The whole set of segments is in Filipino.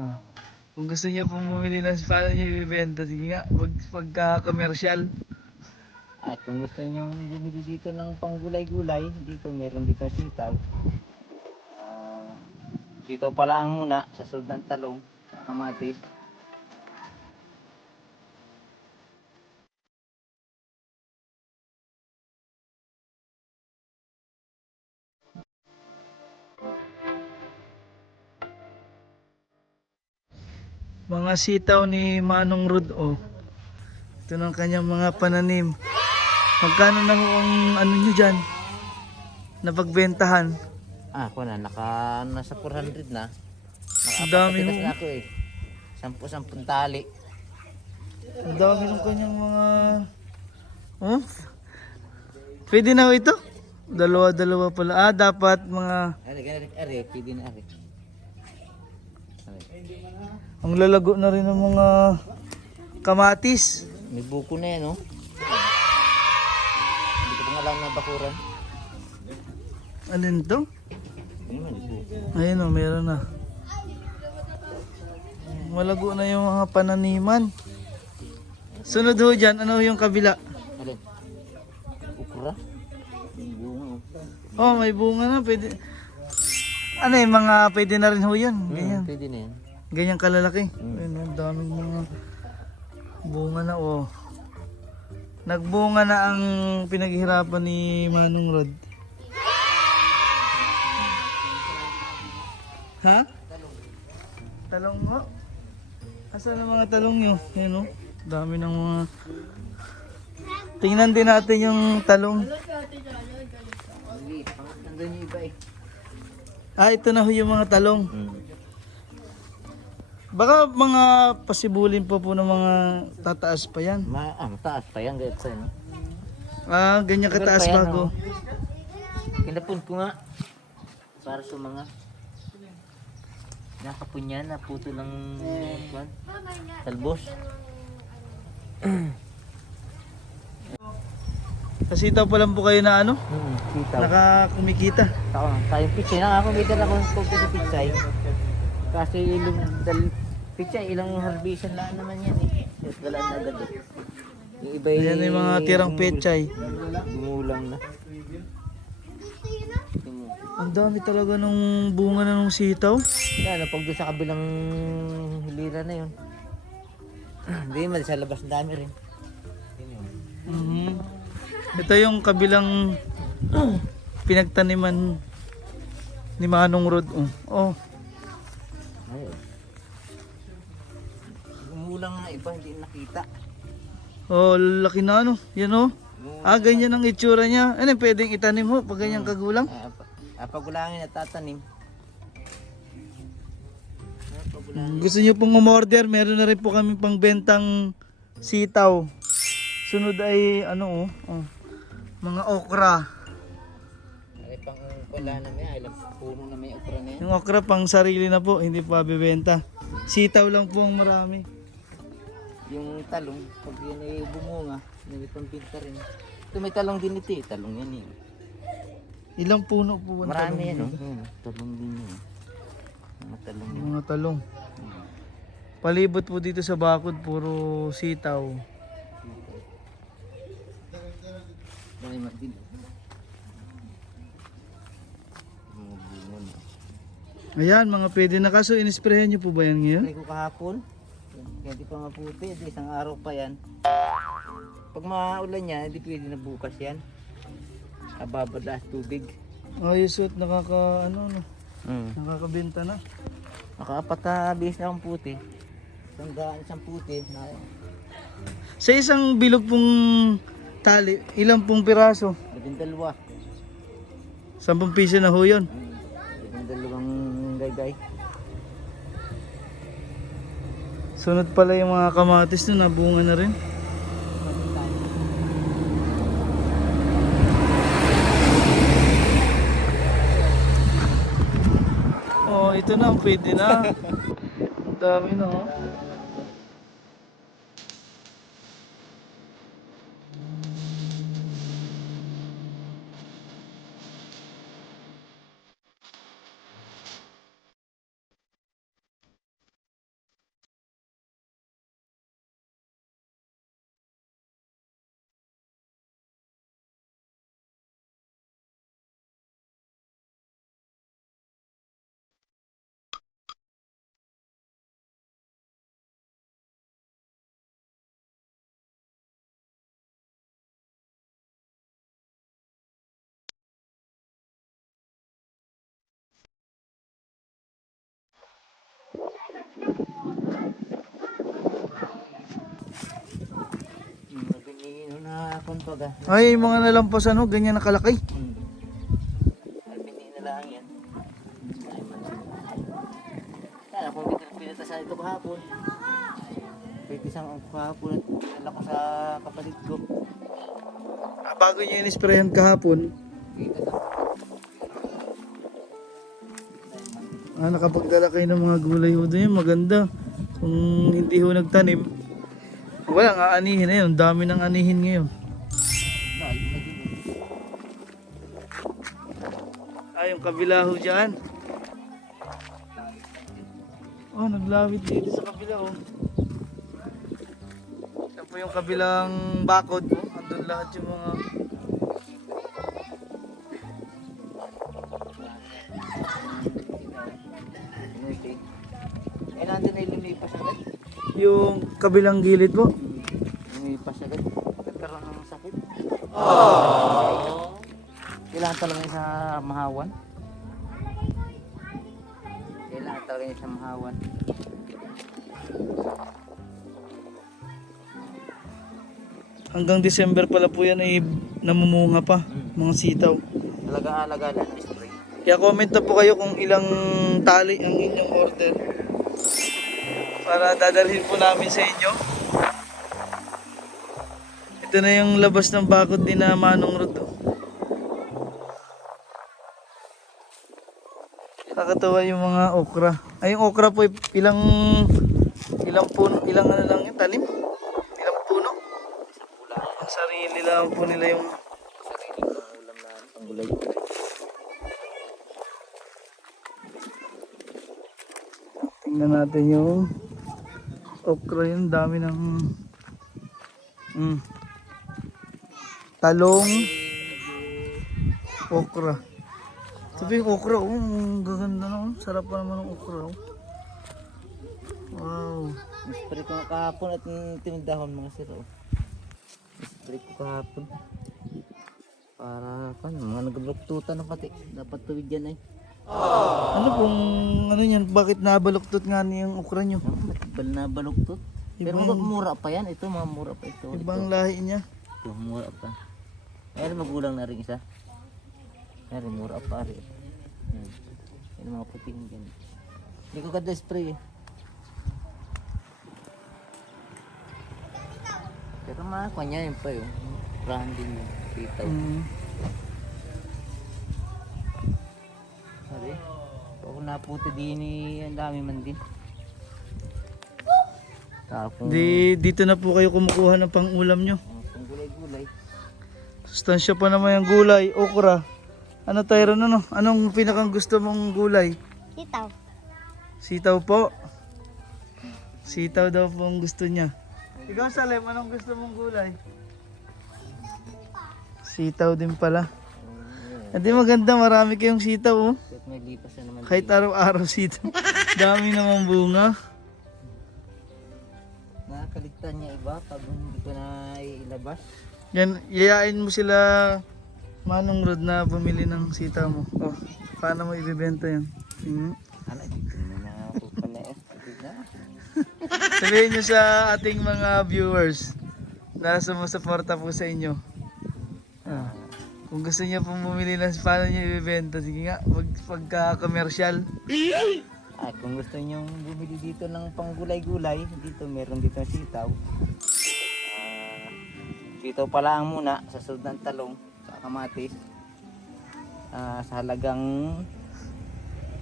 Ah. Kung gusto niya pong bumili ng paano niya ibibenta, sige nga, pagka commercial. At kung gusto niyo bumili dito ng panggulay-gulay, dito meron dito sitaw. Ah, dito pala ang muna sa sunod ng talong, kamatis. Mga sitaw ni Manong Rod, oh. Ito ng kanyang mga pananim. Magkano na ho ang ano nyo dyan? Napagbentahan. Ako na, nasa 400 na. Ang dami Nakapatikas ho. na ako eh. 10 tali. Ang dami ng kanyang mga... Oh? Pwede na ho ito? Dalawa-dalawa pala. Ah, dapat mga... Pwede na ari. Ang lalago na rin ng mga kamatis. May buko na yan, oh. Hindi ko pa nga alam na bakuran. Alin to? Ano man, buko. Ayun oh, meron na. Malago na yung mga pananiman. Sunod ho dyan, ano yung kabila? Ano? Ukra? May bunga, oh. Oh, may bunga na. Pwede. Ano yung mga pwede na rin ho yun. Ganyan. Pwede na yan. Ganyan kalalaki. Ayun, ang daming mga bunga na oh. Nagbunga na ang pinaghirapan ni Manong Rod. Ha? Talong mo? Asan ang mga talong nyo? Ayun oh. Dami ng mga... Tingnan din natin yung talong. Nandun yung iba eh. Ah, ito na ho yung mga talong. Baka mga pasibulin po ng mga tataas pa yan. Mataas pa yan, gayat sa'yo. Ah, ganyan kataas Tagal pa yan, bago. Kinapun ko nga. Para sa mga nakapun yan, naputo ng talbos. Kasi ito pa lang po kayo na ano, Sitaw. nakakumikita. Tayong pichay, nakakumita na ako sa pichay. Kasi ilang harbisan lang naman yan eh. Wala na agad eh. Yung iba Ayan yung mga tirang pechay. Gumulang na. Ang dami talaga nung bunga na nung sitaw. Lalo pag doon sa kabilang hilira na yun. Hindi man sa labas dami rin. Mhm. Ito yung kabilang pinagtaniman ni Manong Rod. Oh. Ayun. Gumulang na iba, hindi nakita. Oh, laki na ano. Yan oh. Ah, ganyan ang itsura niya. Ano, pwedeng itanim ho pag ganyang kagulang? Pagulangin at tatanim. Gusto niyo pong umorder, meron na rin po kami pang bentang sitaw. Sunod ay ano mga okra. Ay pang wala na may ilang puno na may okra na yan. Yung okra pang sarili na po, hindi pa bebenta. Sitaw lang po ang marami. Yung talong, pag yan ay bumunga, may pampinta rin. Ito may talong din ito eh, talong yan eh. Ilang puno po ang Marami talong yan dito? oh. Talong din yun. Mga talong yun. Mga talong. Palibot po dito sa bakod, puro sitaw. Dahil din. Mga bunga na. Ayan, mga pwede na. Kaso inisprehan niyo po ba yan ngayon? Try ko kahapon. Kaya di pa maputi, di isang araw pa yan. Pag maulan yan, hindi pwede na bukas yan. Kababadaas tubig. Ayos at nakakabenta na. Nakaapat na bihis na akong puti. Isang puti. Sa isang bilog pong tali, ilang pong piraso? 12. 10 piso na ho yun. 12 gaygay. Sunod pala yung mga kamatis na nabunga na rin. Oh, ito na, pwede na. Ang dami na oh. kahapon pa ga. Ay, yung mga nalampasan ho, ganyan nakalaki. Ay, pinina lang yan. Kaya kung pinatasan ito kahapon. Pitisang ako kahapon at pinala ko sa kapatid ko. Bago nyo in-sprayan kahapon, Kita sa nakapagdala kayo ng mga gulay ho doon, maganda. Kung hindi ho nagtanim, wala nga anihin na yun, dami ng anihin ngayon. Yung kabila ho dyan. Oh, naglawit dito sa kabila oh. Yan po yung kabilang bakod oh. Andun lahat yung mga eh, nandun ay lumipas agad. yung kabilang gilid po. Lumipas agad. Nagkaroon ng sakit. Kailangan talaga sa mahawan. Kailangan talaga sa mahawan. Hanggang December pala po yan ay namumunga pa, mga sitaw. Alaga-alaga lang ang spray. Kaya comment na po kayo kung ilang tali ang inyong order para dadalhin po namin sa inyo. Ito na yung labas ng bakod ni na Manong Rod. Nakakatawa yung mga okra. Ay, yung okra po ilang puno, ilang ano lang yung talim? Ilang puno? Ang sarili lang po nila yung Sarili ko ang ulam na panggulay. tingnan natin yung okra, yung dami ng talong, okra. Sabi yung okra, ang gaganda na, sarap pa naman ng okra. Wow. Spray ko kahapon at tinidahon mga sir. Spray ko kahapon. Para mga nagbaluktutan na pati. Dapat tuwid yan eh. Ano pong ano yan, bakit nabaluktot nga niya yung okra nyo? Bal na baluktot. Pero mura pa yan. Ito mga mura pa ito. Ibang lahi niya. Ito mura pa. Ayun magulang na rin isa. Ayun mura pa rin. Ayun mga puting dyan. Hindi ko kada spray eh. Pero mga kanya yun pa yun. Branding yun. Pitaw. Sabi, kung naputi din ang dami man din. Tapos, Dito na po kayo kumukuha ng pang-ulam nyo. pang gulay-gulay. Sustansya pa naman yung gulay, okra. Ano tayo ron, ano? Anong pinakang gusto mong gulay? Sitaw. Sitaw po. Sitaw daw po ang gusto niya. Ikaw Salem, anong gusto mong gulay? Sitaw din pala. Hindi maganda, marami kayong sitaw oh. Kahit may lipas na naman. Kahit araw-araw sitaw. Dami namang bunga. Nakakaligtan niya iba pag hindi ko na ilabas. Yan, yayain mo sila Manong Rod na bumili ng sitaw mo. Oh, paano mo ibebenta yan? Ano, dito na ako pala eh. Sabihin nyo sa ating mga viewers na sumusuporta po sa inyo. Ah, kung gusto niyo pong bumili ng paano nyo ibebenta, sige nga, pagka-commercial. At kung gusto niyo bumili dito ng panggulay-gulay, dito meron dito sitaw. Dito pala ang muna sa sunod ng talong sa kamatis. Sa halagang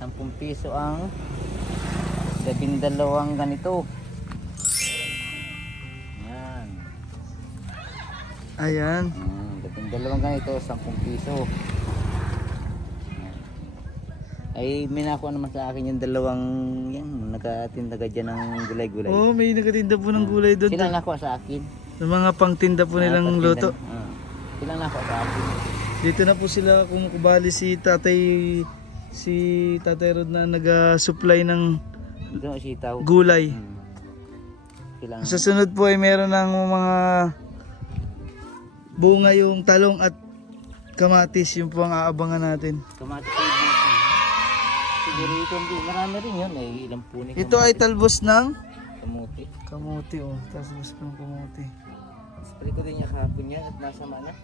10 piso ang 12 ganito. Yan. Ayan. 12 ganito, 10 piso. Ay, minakuha naman sa akin yung dalawang yan, nakatindaga dyan ng gulay-gulay. Oh, may nagatinda po ng gulay doon. Sila nakuha sa akin. Yung mga pangtinda po nilang luto. Sila nakuha sa akin. Dito na po sila kumukubali si Tatay Rod na nag-supply ng Ito ang sitaw. gulay. Sila Sa sunod po ay meron ng mga bunga yung talong at kamatis, yung po ang aabangan natin. kamatis ay busi. Siguro ito hindi. Marami rin yun. Ay, ilang punik. Ito ay talbos ng kamuti. kamuti oh. Talbos ng kamuti. Pwede ko din niya kahapon yan at nasa mana.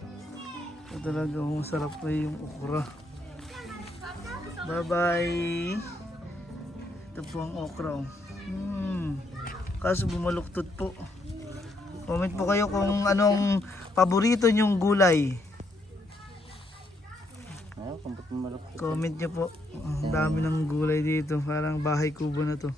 Ito talaga, masarap na yung okra. Bye-bye! Ito po ang okra. Oh. Kaso bumaluktot po. Comment po kayo kung anong paborito nyong gulay. Ayaw, kung ba't maluktot. Comment nyo po. Ang dami ng gulay dito. Parang bahay kubo na to.